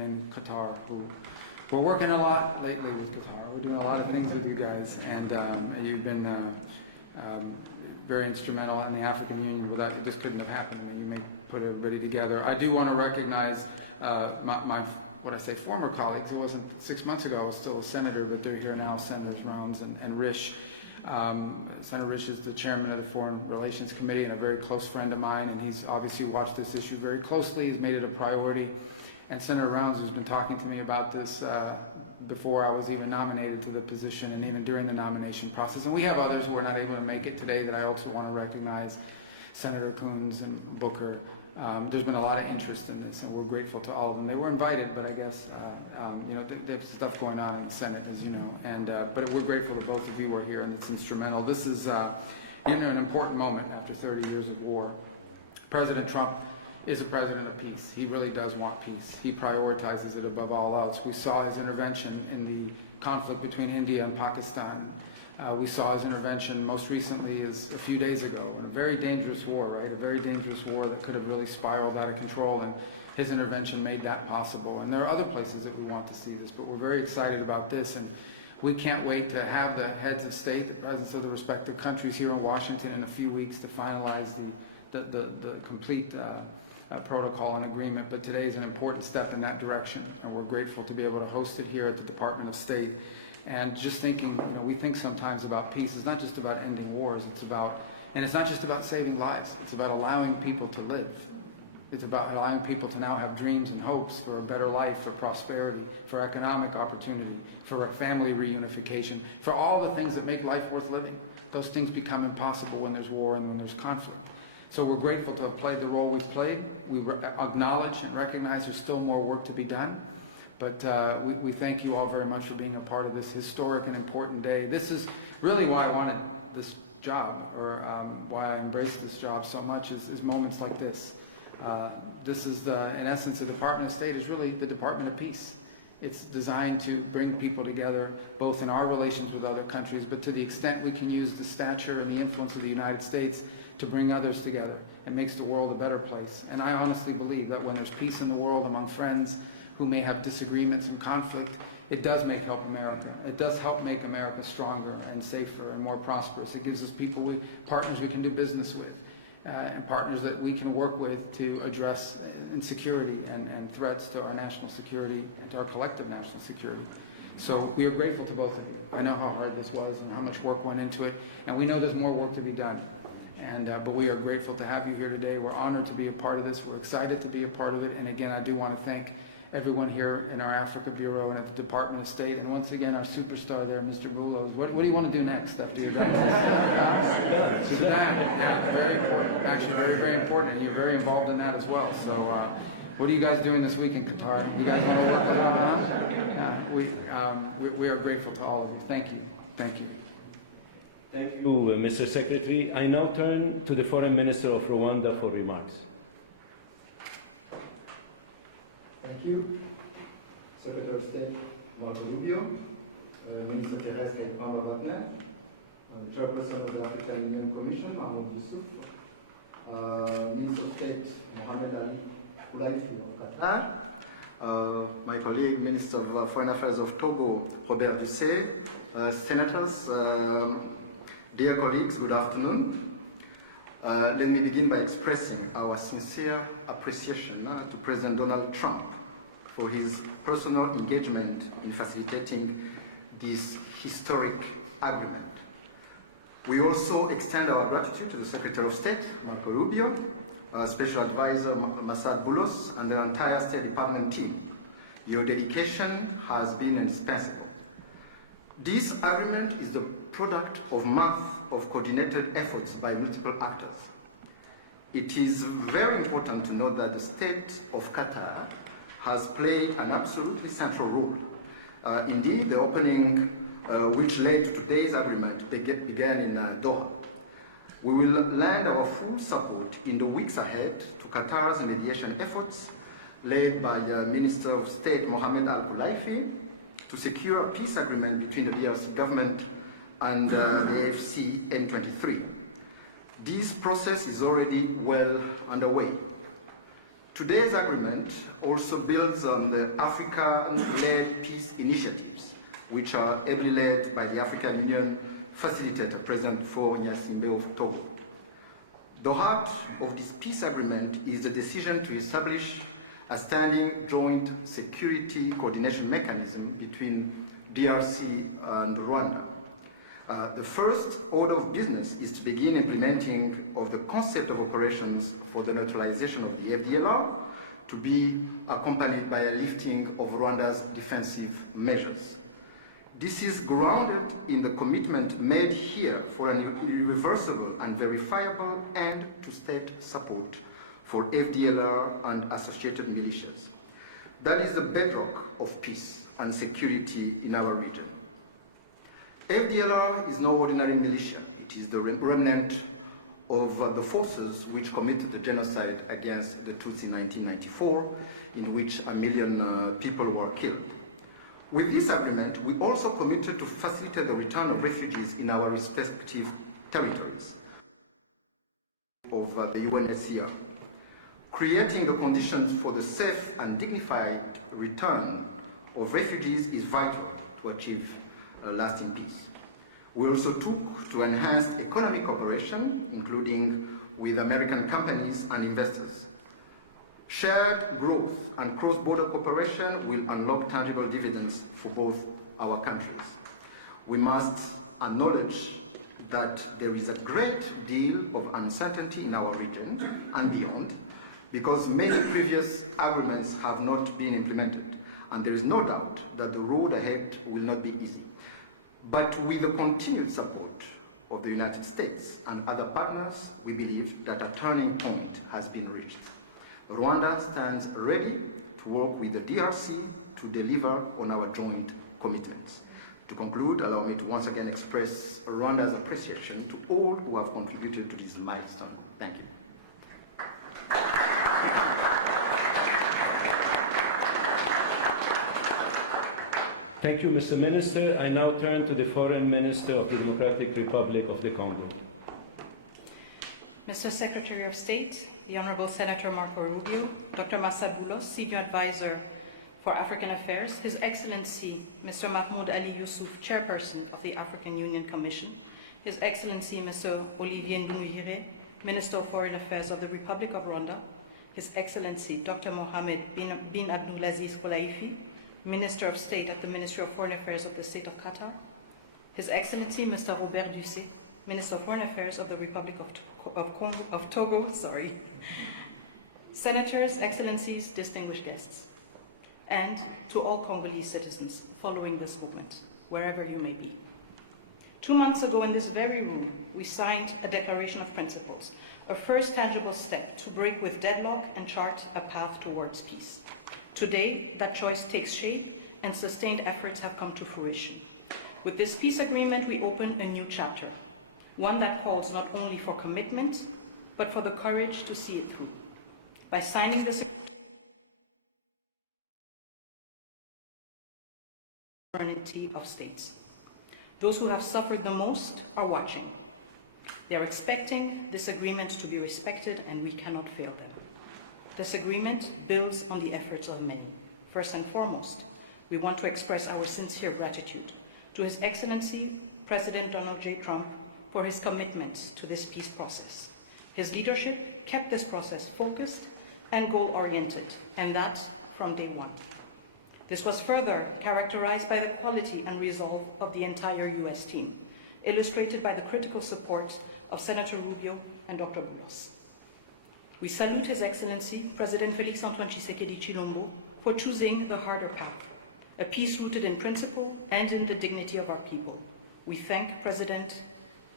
and in Qatar, who we're working a lot lately with Qatar. We're doing a lot of things with you guys, and you've been very instrumental in the African Union. Without it, just couldn't have happened. I mean, you may put everybody together. I do want to recognize my what I say, former colleagues. It wasn't 6 months ago, I was still a senator, but they're here now, Senators Rounds and Risch. Senator Risch is the chairman of the Foreign Relations Committee and a very close friend of mine, and he's obviously watched this issue very closely. He's made it a priority. And Senator Rounds has been talking to me about this before I was even nominated to the position and even during the nomination process. And we have others who are not able to make it today that I also want to recognize, Senator Coons and Booker. There's been a lot of interest in this, and we're grateful to all of them. They were invited, but I guess you know, there's stuff going on in the Senate, as you know. And but we're grateful that both of you are here, and it's instrumental. This is you know, an important moment after 30 years of war. President Trump is a president of peace. He really does want peace. He prioritizes it above all else. We saw his intervention in the conflict between India and Pakistan. We saw his intervention most recently is a few days ago in a very dangerous war, right? A very dangerous war that could have really spiraled out of control, and his intervention made that possible. And there are other places that we want to see this, but we're very excited about this, and we can't wait to have the heads of state, the presidents of the respective countries here in Washington in a few weeks to finalize the complete protocol and agreement. But today is an important step in that direction, and we're grateful to be able to host it here at the Department of State. And just thinking, you know, we think sometimes about peace. It's not just about ending wars. It's about, and it's not just about saving lives. It's about allowing people to live. It's about allowing people to now have dreams and hopes for a better life, for prosperity, for economic opportunity, for family reunification, for all the things that make life worth living. Those things become impossible when there's war and when there's conflict. So we're grateful to have played the role we've played. We acknowledge and recognize there's still more work to be done. But we thank you all very much for being a part of this historic and important day. This is really why I wanted this job, or why I embraced this job so much, is moments like this. This is, in essence, the Department of State is really the Department of Peace. It's designed to bring people together, both in our relations with other countries, but to the extent we can use the stature and the influence of the United States to bring others together. It makes the world a better place. And I honestly believe that when there's peace in the world among friends who may have disagreements and conflict, it does help America. It does help make America stronger and safer and more prosperous. It gives us people, partners we can do business with, and partners that we can work with to address insecurity and threats to our national security and to our collective national security. So we are grateful to both of you. I know how hard this was and how much work went into it, and we know there's more work to be done. But we are grateful to have you here today. We're honored to be a part of this. We're excited to be a part of it. And again, I do want to thank everyone here in our Africa Bureau and at the Department of State. And once again, our superstar there, Mr. Boulos. What do you want to do next after you're done with this? Sudan. Yeah, very important. Actually, very, very important. And you're very involved in that as well. So what are you guys doing this week in Qatar? You guys want to work with us? We are grateful to all of you. Thank you. Thank you. Thank you, Mr. Secretary. I now turn to the Foreign Minister of Rwanda for remarks. Thank you. Secretary of State Marco Rubio, Minister Therese Wagner, Chairperson of the African Union Commission, Mahmoud Yusuf, Minister of State Mohamed Ali Koulaifi of Qatar, my colleague, Minister of Foreign Affairs of Togo, Robert Dussé, Senators, dear colleagues, good afternoon. Let me begin by expressing our sincere appreciation to President Donald Trump for his personal engagement in facilitating this historic agreement. We also extend our gratitude to the Secretary of State, Marco Rubio, Special Advisor Massad Boulos, and the entire State Department team. Your dedication has been indispensable. This agreement is the product of months of coordinated efforts by multiple actors. It is very important to note that the State of Qatar has played an absolutely central role. Indeed, the opening, which led to today's agreement, began in Doha. We will lend our full support in the weeks ahead to Qatar's mediation efforts, led by Minister of State Mohamed Al Koulaifi, to secure a peace agreement between the DRC government and the AFC M23. This process is already well underway. Today's agreement also builds on the African-led peace initiatives, which are ably led by the African Union facilitator, President Faure Gnassingbé of Togo. The heart of this peace agreement is the decision to establish a standing joint security coordination mechanism between DRC and Rwanda. The first order of business is to begin implementing of the concept of operations for the neutralization of the FDLR, to be accompanied by a lifting of Rwanda's defensive measures. This is grounded in the commitment made here for an irreversible and verifiable end to state support for FDLR and associated militias. That is the bedrock of peace and security in our region. FDLR is no ordinary militia. It is the remnant of the forces which committed the genocide against the Tutsi in 1994, in which 1 million people were killed. With this agreement, we also committed to facilitate the return of refugees in our respective territories of the UNHCR. Creating the conditions for the safe and dignified return of refugees is vital to achieve lasting peace. We also took to enhance economic cooperation, including with American companies and investors. Shared growth and cross-border cooperation will unlock tangible dividends for both our countries. We must acknowledge that there is a great deal of uncertainty in our region and beyond, because many previous agreements have not been implemented, and there is no doubt that the road ahead will not be easy. But with the continued support of the United States and other partners, we believe that a turning point has been reached. Rwanda stands ready to work with the DRC to deliver on our joint commitments. To conclude, allow me to once again express Rwanda's appreciation to all who have contributed to this milestone. Thank you. Thank you, Mr. Minister. I now turn to the Foreign Minister of the Democratic Republic of the Congo. Mr. Secretary of State, the Honorable Senator Marco Rubio, Dr. Massabulos, Senior Advisor for African Affairs, His Excellency Mr. Mahmoud Ali Yusuf, Chairperson of the African Union Commission, His Excellency Mr. Olivier Nduhungirehe, Minister of Foreign Affairs of the Republic of Rwanda, His Excellency Dr. Mohamed bin Abdulaziz Kolaifi, Minister of State at the Ministry of Foreign Affairs of the State of Qatar, His Excellency Mr. Robert Dussé, Minister of Foreign Affairs of the Republic of Togo, Senators, Excellencies, distinguished guests, and to all Congolese citizens following this movement, wherever you may be. 2 months ago in this very room, we signed a Declaration of Principles, a first tangible step to break with deadlock and chart a path towards peace. Today, that choice takes shape and sustained efforts have come to fruition. With this peace agreement, we open a new chapter, one that calls not only for commitment, but for the courage to see it through. By signing this sovereignty of states. Those who have suffered the most are watching. They are expecting this agreement to be respected, and we cannot fail them. This agreement builds on the efforts of many. First and foremost, we want to express our sincere gratitude to His Excellency President Donald J. Trump for his commitment to this peace process. His leadership kept this process focused and goal-oriented, and that from day one. This was further characterized by the quality and resolve of the entire U.S. team, illustrated by the critical support of Senator Rubio and Dr. Boulos. We salute His Excellency, President Félix Antoine Tshisekedi Chilombo, for choosing the harder path, a peace rooted in principle and in the dignity of our people. We thank President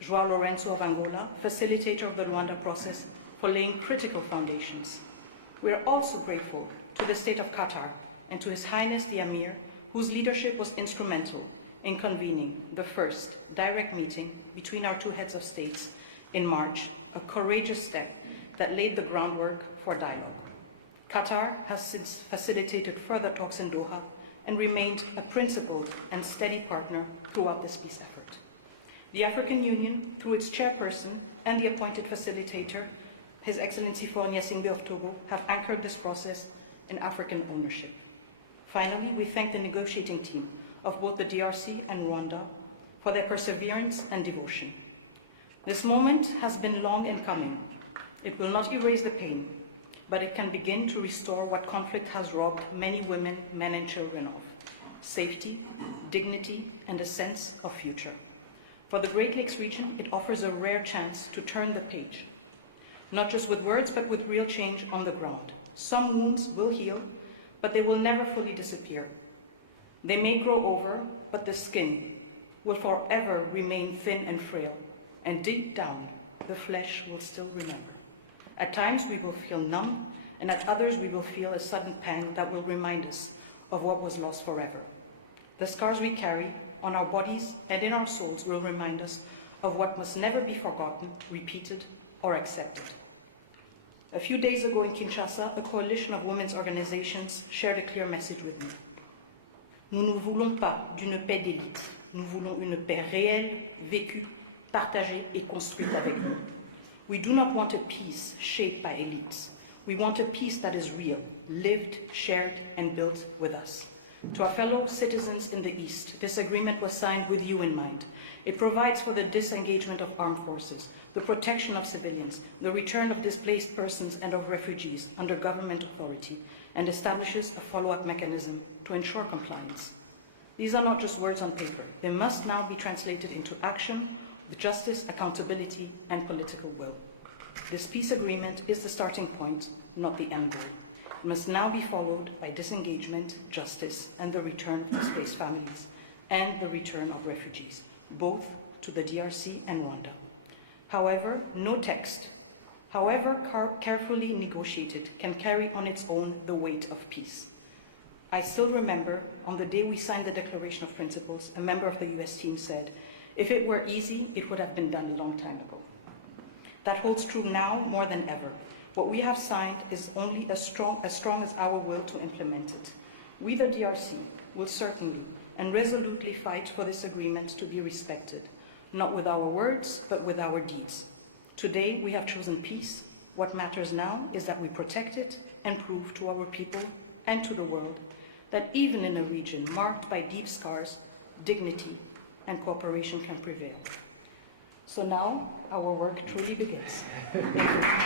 João Lourenço of Angola, facilitator of the Luanda process, for laying critical foundations. We are also grateful to the State of Qatar and to His Highness the Emir, whose leadership was instrumental in convening the first direct meeting between our two heads of states in March, a courageous step that laid the groundwork for dialogue. Qatar has since facilitated further talks in Doha and remained a principled and steady partner throughout this peace effort. The African Union, through its chairperson and the appointed facilitator, His Excellency Faure Gnassingbé of Togo, have anchored this process in African ownership. Finally, we thank the negotiating team of both the DRC and Rwanda for their perseverance and devotion. This moment has been long in coming. It will not erase the pain, but it can begin to restore what conflict has robbed many women, men, and children of: safety, dignity, and a sense of future. For the Great Lakes region, it offers a rare chance to turn the page, not just with words, but with real change on the ground. Some wounds will heal, but they will never fully disappear. They may grow over, but the skin will forever remain thin and frail, and deep down, the flesh will still remember. At times we will feel numb, and at others we will feel a sudden pang that will remind us of what was lost forever. The scars we carry on our bodies and in our souls will remind us of what must never be forgotten, repeated, or accepted. A few days ago in Kinshasa, a coalition of women's organizations shared a clear message with me. Nous ne voulons pas d'une paix d'élite, nous voulons une paix réelle, vécue, partagée et construite avec nous. We do not want a peace shaped by elites. We want a peace that is real, lived, shared, and built with us. To our fellow citizens in the East, this agreement was signed with you in mind. It provides for the disengagement of armed forces, the protection of civilians, the return of displaced persons and of refugees under government authority, and establishes a follow-up mechanism to ensure compliance. These are not just words on paper. They must now be translated into action with justice, accountability, and political will. This peace agreement is the starting point, not the end goal. It must now be followed by disengagement, justice, and the return of displaced families, and the return of refugees, both to the DRC and Rwanda. However, no text, however carefully negotiated, can carry on its own the weight of peace. I still remember, on the day we signed the Declaration of Principles, a member of the US team said, "If it were easy, it would have been done a long time ago." That holds true now more than ever. What we have signed is only as strong as our will to implement it. We, the DRC, will certainly and resolutely fight for this agreement to be respected, not with our words, but with our deeds. Today, we have chosen peace. What matters now is that we protect it and prove to our people and to the world that even in a region marked by deep scars, dignity and cooperation can prevail. So now, our work truly begins. Thank you.